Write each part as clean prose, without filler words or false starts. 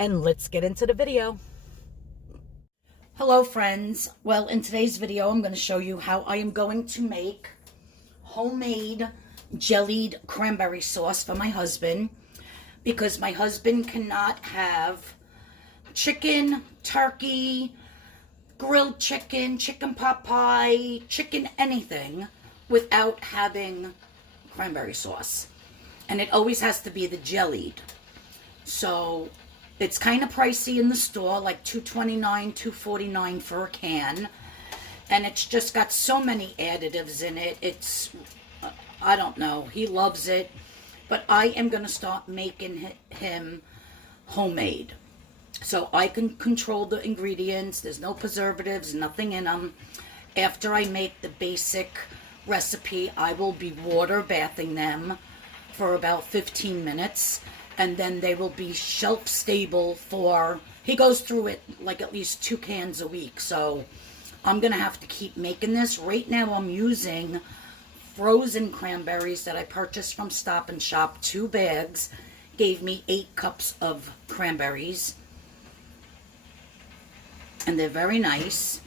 and let's get into the video. Hello friends. Well, in today's video I'm going to show you how I am going to make homemade jellied cranberry sauce for my husband, because my husband cannot have chicken, turkey, grilled chicken, chicken pot pie, chicken anything without having cranberry sauce. And it always has to be the jellied. So it's kind of pricey in the store, like $2.29, $2.49 for a can. And it's just got so many additives in it. It's, I don't know, he loves it. But I am going to start making him homemade. So I can control the ingredients. There's no preservatives, nothing in them. After I make the basic recipe, I will be water bathing them for about 15 minutes. And then they will be shelf stable for, he goes through it like at least 2 cans a week. So I'm going to have to keep making this. Right now I'm using frozen cranberries that I purchased from Stop and Shop. 2 bags gave me 8 cups of cranberries. And they're very nice.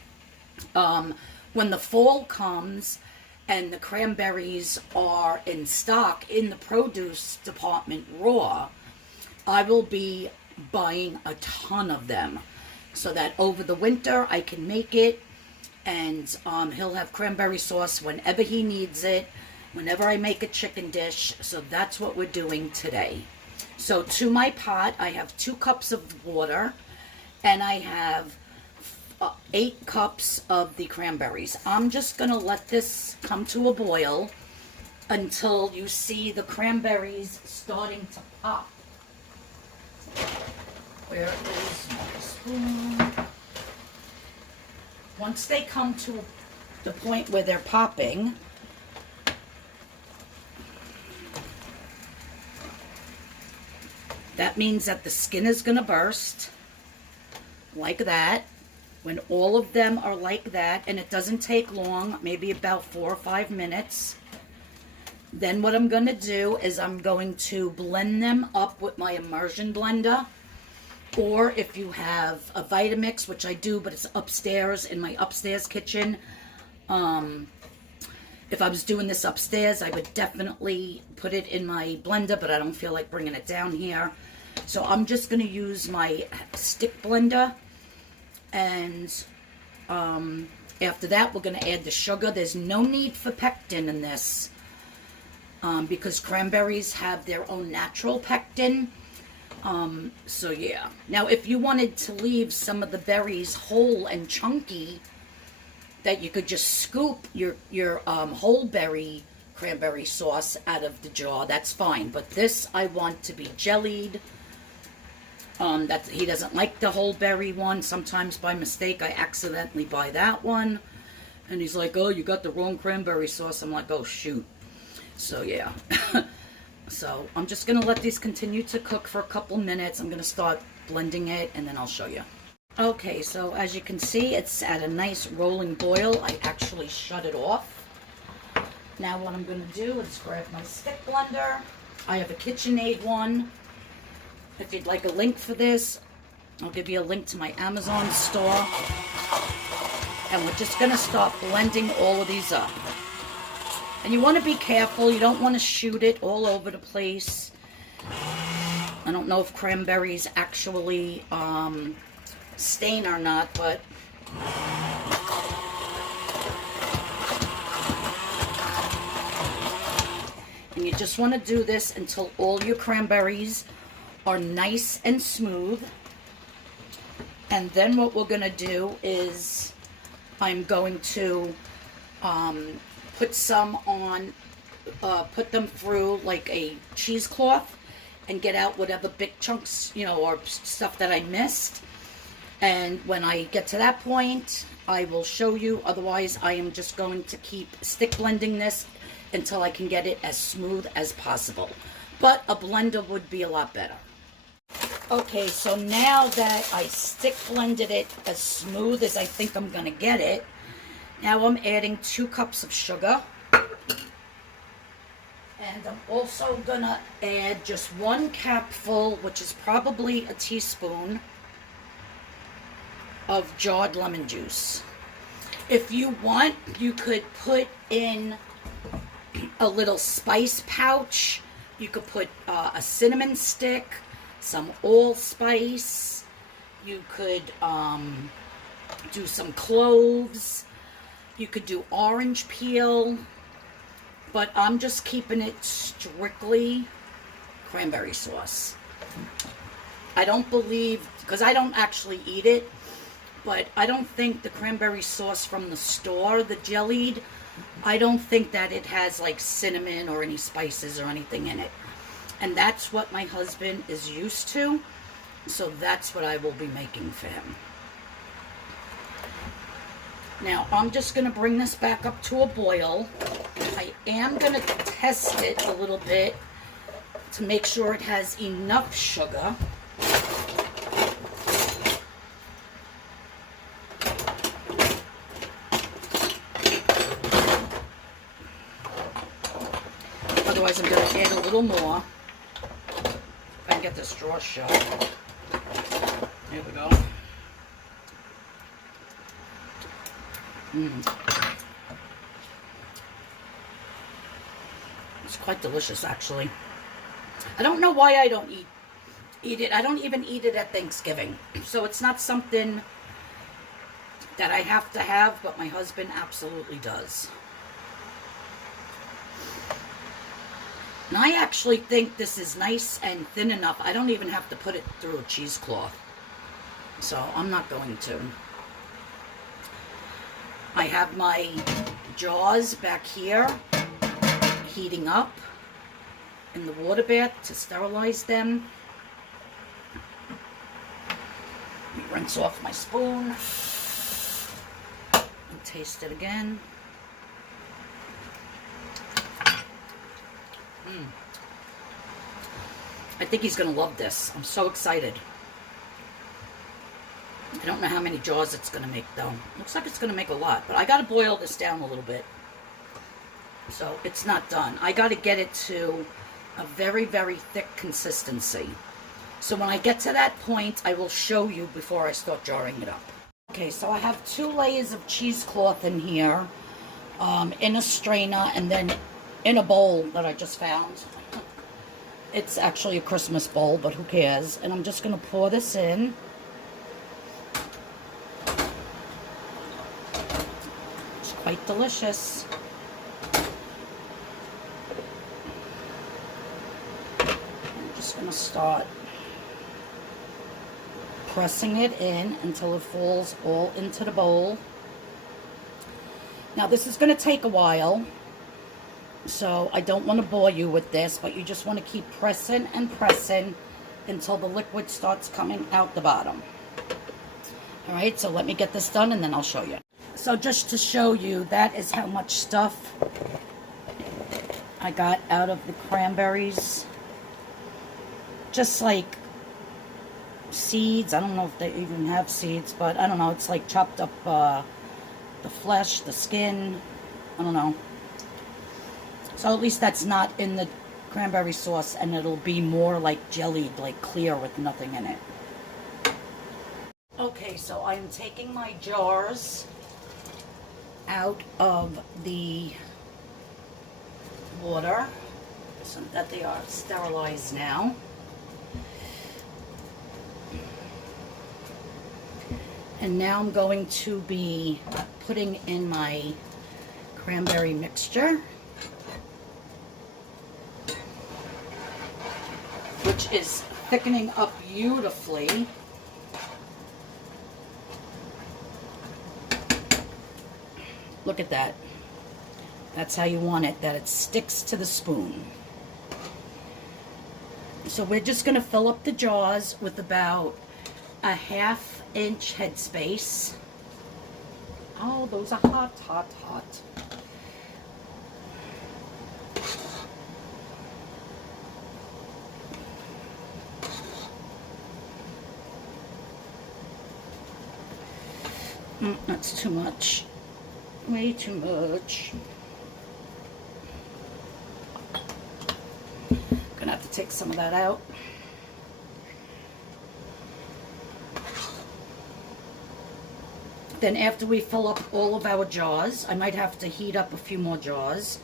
When the fall comes and the cranberries are in stock in the produce department raw, I will be buying a ton of them so that over the winter I can make it, and he'll have cranberry sauce whenever he needs it, whenever I make a chicken dish. So that's what we're doing today. So to my pot, I have 2 cups of water, and I have 8 cups of the cranberries. I'm just going to let this come to a boil until you see the cranberries starting to pop. Where is my spoon? Once they come to the point where they're popping, that means that the skin is going to burst like that. When all of them are like that, and it doesn't take long, maybe about 4 or 5 minutes, then what I'm going to do is I'm going to blend them up with my immersion blender. Or if you have a Vitamix, which I do, but it's upstairs in my upstairs kitchen. If I was doing this upstairs, I would definitely put it in my blender, but I don't feel like bringing it down here. So I'm just going to use my stick blender. And after that, we're going to add the sugar. There's no need for pectin in this because cranberries have their own natural pectin. So yeah. Now, if you wanted to leave some of the berries whole and chunky, that you could just scoop your whole berry cranberry sauce out of the jar, that's fine. But this I want to be jellied. That he doesn't like the whole berry one. Sometimes by mistake I accidentally buy that one, and he's like, oh, you got the wrong cranberry sauce. I'm like, oh shoot. So yeah. So I'm just gonna let these continue to cook for a couple minutes. I'm gonna start blending it and then I'll show you. Okay, so as you can see, it's at a nice rolling boil. I actually shut it off. Now what I'm gonna do is grab my stick blender. I have a KitchenAid one. If you'd like a link for this, I'll give you a link to my Amazon store. And we're just going to start blending all of these up. And you want to be careful. You don't want to shoot it all over the place. I don't know if cranberries actually stain or not, but and you just want to do this until all your cranberries are nice and smooth. And then what we're going to do is I'm going to put some on, put them through like a cheesecloth and get out whatever big chunks, you know, or stuff that I missed. And when I get to that point, I will show you. Otherwise, I am just going to keep stick blending this until I can get it as smooth as possible. But a blender would be a lot better. Okay, so now that I stick blended it as smooth as I think I'm going to get it, now I'm adding 2 cups of sugar. And I'm also gonna add just 1 capful, which is probably a teaspoon, of jarred lemon juice. If you want, you could put in a little spice pouch. You could put a cinnamon stick, some allspice. You could do some cloves. You could do orange peel. But I'm just keeping it strictly cranberry sauce. I don't believe, because I don't actually eat it, but I don't think the cranberry sauce from the store, the jellied, I don't think that it has like cinnamon or any spices or anything in it. And that's what my husband is used to, so that's what I will be making for him. Now, I'm just going to bring this back up to a boil. I am going to test it a little bit to make sure it has enough sugar. Otherwise, I'm going to add a little more. If I can get this straw shut. Here we go. It's quite delicious, actually. I don't know why I don't eat it. I don't even eat it at Thanksgiving. So it's not something that I have to have, but my husband absolutely does. And I actually think this is nice and thin enough. I don't even have to put it through a cheesecloth. So I'm not going to. I have my jars back here heating up in the water bath to sterilize them. Let me rinse off my spoon and taste it again. I think he's going to love this. I'm so excited. I don't know how many jars it's going to make, though. Looks like it's going to make a lot, but I got to boil this down a little bit. So it's not done. I got to get it to a very, very thick consistency. So when I get to that point, I will show you before I start jarring it up. Okay, so I have 2 layers of cheesecloth in here, in a strainer, and then in a bowl that I just found. It's actually a Christmas bowl, but who cares? And I'm just going to pour this in. It's quite delicious. I'm just going to start pressing it in until it falls all into the bowl. Now this is going to take a while, so I don't want to bore you with this, but you just want to keep pressing and pressing until the liquid starts coming out the bottom. Alright, so let me get this done and then I'll show you. So just to show you, that is how much stuff I got out of the cranberries. Just like seeds. I don't know if they even have seeds, but I don't know. It's like chopped up the flesh, the skin. I don't know. So at least that's not in the cranberry sauce, and it'll be more like jellied, like clear with nothing in it. Okay, so I'm taking my jars out of the water so that they are sterilized now. And now I'm going to be putting in my cranberry mixture, which is thickening up beautifully. Look at that. That's how you want it, that it sticks to the spoon. So we're just going to fill up the jars with about a 1/2 inch headspace. Oh, those are hot, hot, hot. That's too much. Way too much. take some of that out. Then after we fill up all of our jars, I might have to heat up a few more jars.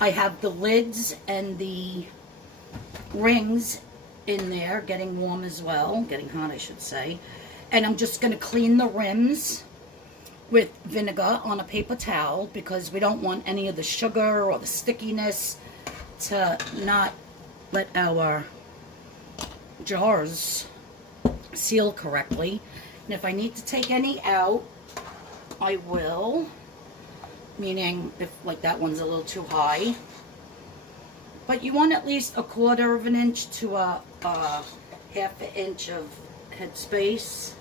I have the lids and the rings in there getting warm as well, getting hot I should say. And I'm just going to clean the rims with vinegar on a paper towel because we don't want any of the sugar or the stickiness to not let our jars seal correctly. And if I need to take any out, I will. Meaning if like that one's a little too high. But you want at least 1/4 of an inch to a 1/2 inch of head space.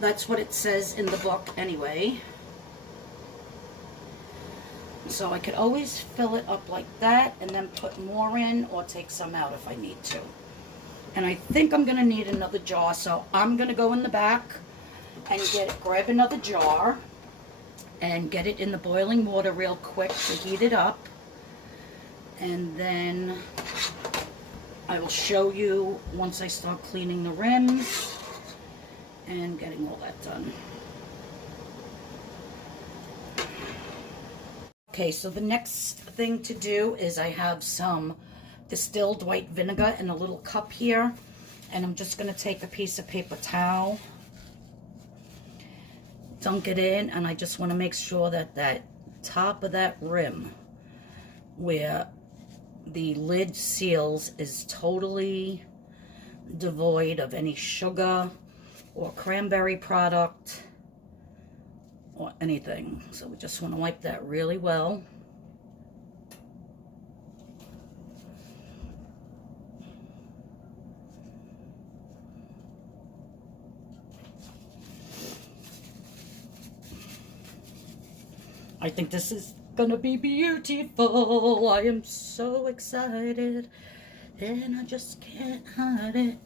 That's what it says in the book anyway. So I could always fill it up like that and then put more in or take some out if I need to. And I think I'm going to need another jar, so I'm going to go in the back and grab another jar and get it in the boiling water real quick to heat it up. And then I will show you once I start cleaning the rims and getting all that done. Okay, so the next thing to do is I have some distilled white vinegar in a little cup here, and I'm just going to take a piece of paper towel, dunk it in, and I just want to make sure that that top of that rim where the lid seals is totally devoid of any sugar or cranberry product or anything. So we just want to wipe that really well. I think this is gonna be beautiful. I am so excited and I just can't hide it.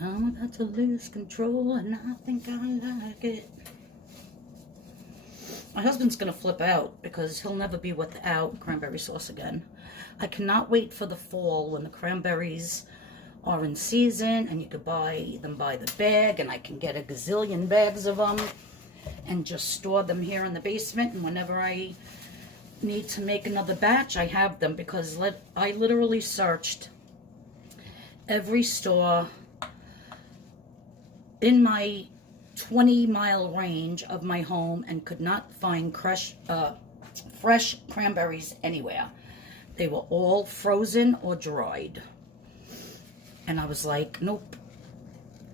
I'm about to lose control and I think I like it. My husband's gonna flip out because he'll never be without cranberry sauce again. I cannot wait for the fall when the cranberries are in season and you could buy them by the bag, and I can get a gazillion bags of them and just store them here in the basement, and whenever I need to make another batch I have them, because I literally searched every store in my 20-mile range of my home and could not find fresh cranberries anywhere. They were all frozen or dried. And I was like, nope.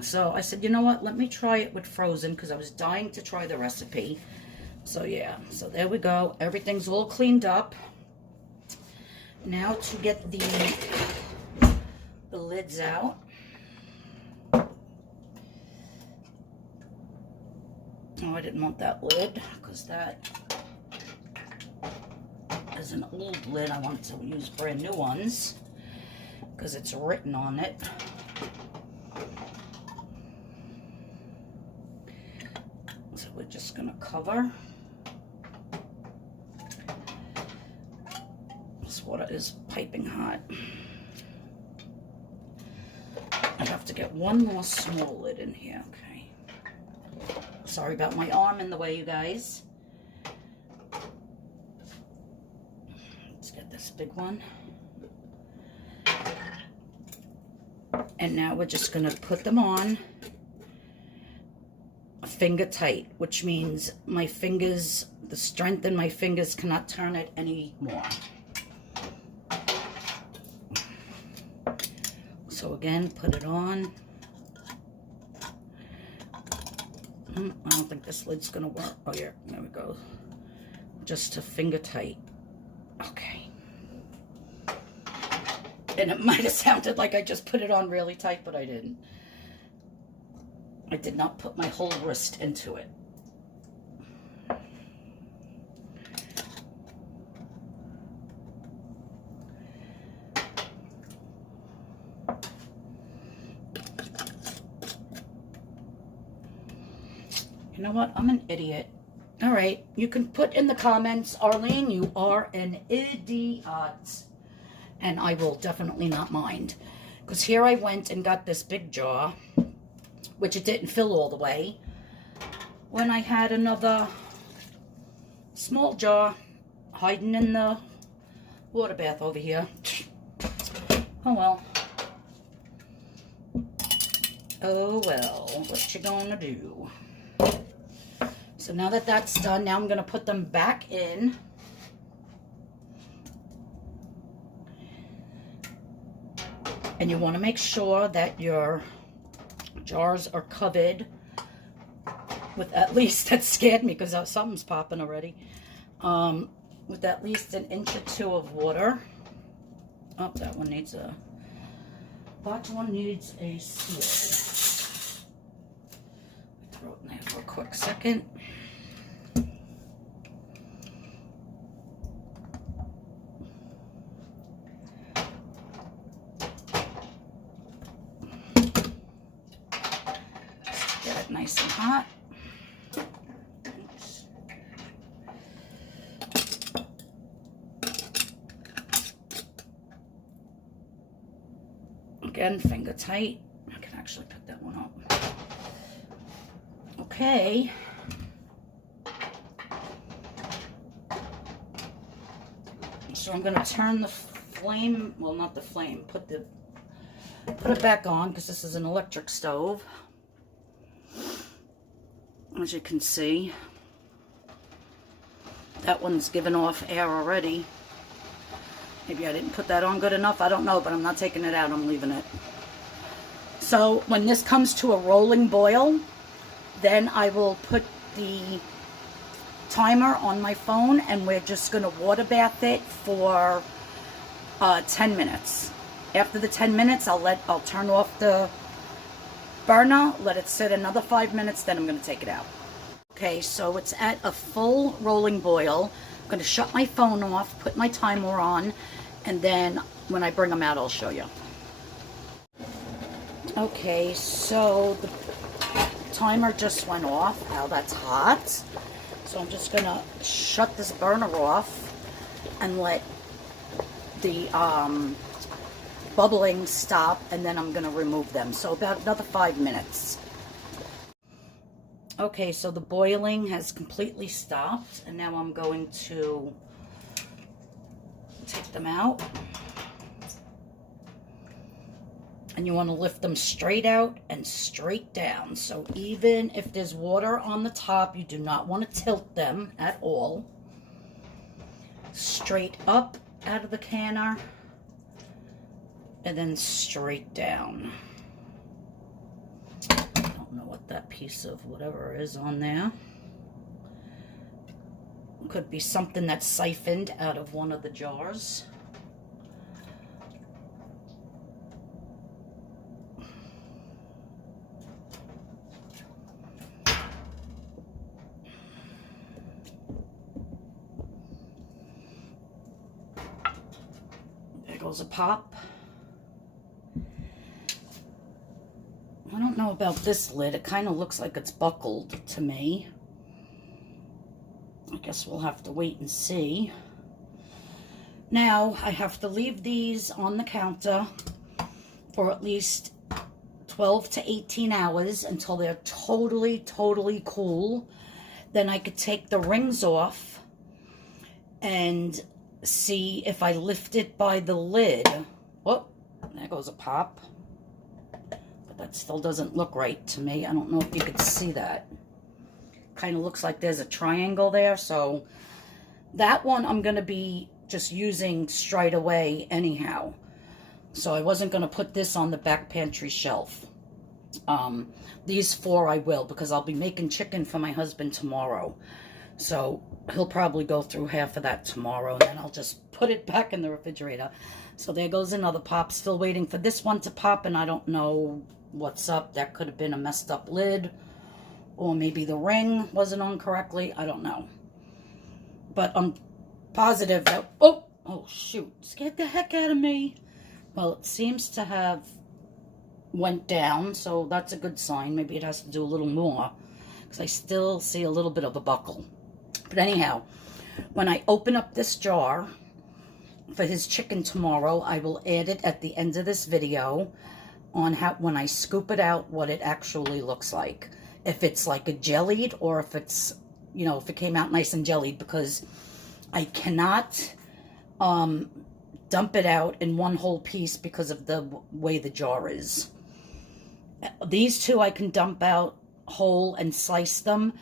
So I said, you know what, let me try it with frozen because I was dying to try the recipe. So yeah, so there we go. Everything's all cleaned up. Now to get the lids out. Oh, I didn't want that lid because that is an old lid. I want to use brand new ones because it's written on it. So we're just going to cover. This water is piping hot. I have to get one more small lid in here. Okay. Sorry about my arm in the way, you guys. Let's get this big one. And now we're just going to put them on finger tight, which means my fingers, the strength in my fingers cannot turn it anymore. So again, put it on. I don't think this lid's gonna work. Oh yeah, there we go. Just to finger tight. Okay. And it might have sounded like I just put it on really tight, but I didn't. I did not put my whole wrist into it. You know what? I'm an idiot. All right. You can put in the comments, Arlene, you are an idiot. and I will definitely not mind. Because here I went and got this big jar, which it didn't fill all the way, when I had another small jar hiding in the water bath over here. Oh well. Oh well, what you gonna do? So now that that's done, now I'm gonna put them back in. And you want to make sure that your jars are covered with at least, that scared me because something's popping already, with at least 1 inch or 2 of water. Oh, that one needs a seal. Throw it in there for a quick second. Get it nice and hot. Oops. Again, finger tight. I can actually pick that one up. Okay. So I'm going to turn the flame, well, not the flame, put it back on because this is an electric stove. As you can see, that one's given off air already. Maybe I didn't put that on good enough. I don't know, but I'm not taking it out. I'm leaving it. So when this comes to a rolling boil, then I will put the timer on my phone, and we're just going to water bath it for 10 minutes. After the 10 minutes, I'll turn off the burner, let it sit another 5 minutes, then I'm going to take it out. Okay, so it's at a full rolling boil. I'm going to shut my phone off, put my timer on, and then when I bring them out, I'll show you. Okay, so the timer just went off. Wow, that's hot. So I'm just going to shut this burner off and let the bubbling stop, and then I'm going to remove them. So about another 5 minutes. Okay, so the boiling has completely stopped, and now I'm going to take them out. And you want to lift them straight out and straight down. So even if there's water on the top, you do not want to tilt them at all. Straight up out of the canner, and then straight down. I don't know what that piece of whatever is on there. Could be something that's siphoned out of one of the jars. There goes a pop. I don't know about this lid. It kind of looks like it's buckled to me. I guess we'll have to wait and see. Now, I have to leave these on the counter for at least 12 to 18 hours until they're totally, totally cool. Then I could take the rings off and see if I lift it by the lid. Oh, there goes a pop. But that still doesn't look right to me. I don't know if you could see that. Kind of looks like there's a triangle there. So that one I'm going to be just using straight away anyhow. So I wasn't going to put this on the back pantry shelf. These 4 I will, because I'll be making chicken for my husband tomorrow. So he'll probably go through half of that tomorrow, and then I'll just put it back in the refrigerator. So there goes another pop. Still waiting for this one to pop, and I don't know what's up. That could have been a messed up lid, or maybe the ring wasn't on correctly. I don't know. But I'm positive that... Oh shoot. Scared the heck out of me. Well, it seems to have went down, so that's a good sign. Maybe it has to do a little more, because I still see a little bit of a buckle. But anyhow, when I open up this jar, for his chicken tomorrow. I will add it at the end of this video on how, when I scoop it out, what it actually looks like. If it's like a jellied or if it's, you know, if it came out nice and jellied, because I cannot dump it out in one whole piece because of the way the jar is. These two I can dump out whole and slice them,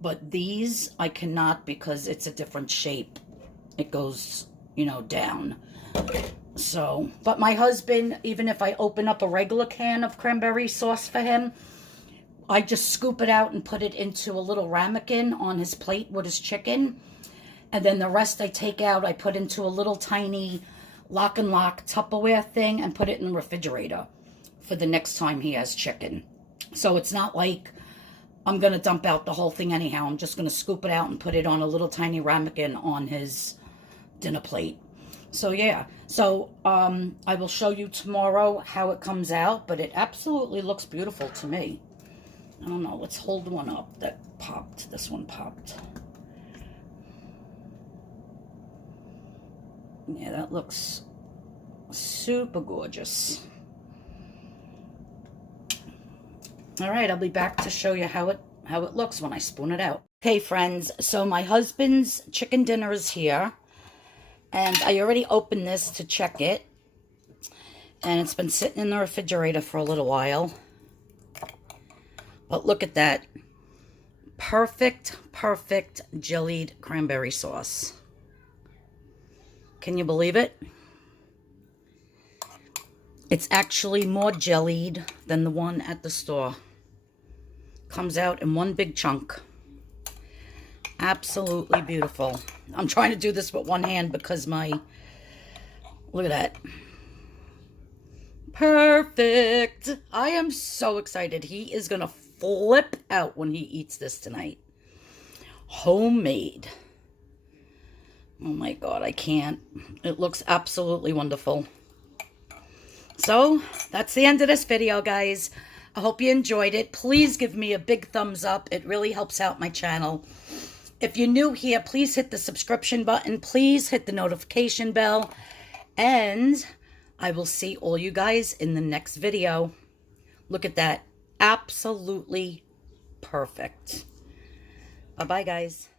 but these I cannot because it's a different shape. It goes, you know, down. So, but my husband, even if I open up a regular can of cranberry sauce for him, I just scoop it out and put it into a little ramekin on his plate with his chicken. And then the rest I take out, I put into a little tiny lock and lock Tupperware thing and put it in the refrigerator for the next time he has chicken. So it's not like I'm going to dump out the whole thing anyhow. I'm just going to scoop it out and put it on a little tiny ramekin on his dinner plate. So yeah, so I will show you tomorrow how it comes out, but it absolutely looks beautiful to me. I don't know, let's hold one up that popped. This one popped. Yeah, that looks super gorgeous. All right, I'll be back to show you how it looks when I spoon it out. Okay, friends, so my husband's chicken dinner is here, and I already opened this to check it, and it's been sitting in the refrigerator for a little while. But look at that. Perfect, perfect jellied cranberry sauce. Can you believe it? It's actually more jellied than the one at the store. Comes out in one big chunk. Absolutely beautiful. I'm trying to do this with one hand because my... Look at that. Perfect. I am so excited. He is going to flip out when he eats this tonight. Homemade. Oh my God, I can't. It looks absolutely wonderful. So, that's the end of this video, guys. I hope you enjoyed it. Please give me a big thumbs up. It really helps out my channel. If you're new here, please hit the subscription button. Please hit the notification bell. And I will see all you guys in the next video. Look at that. Absolutely perfect. Bye-bye, guys.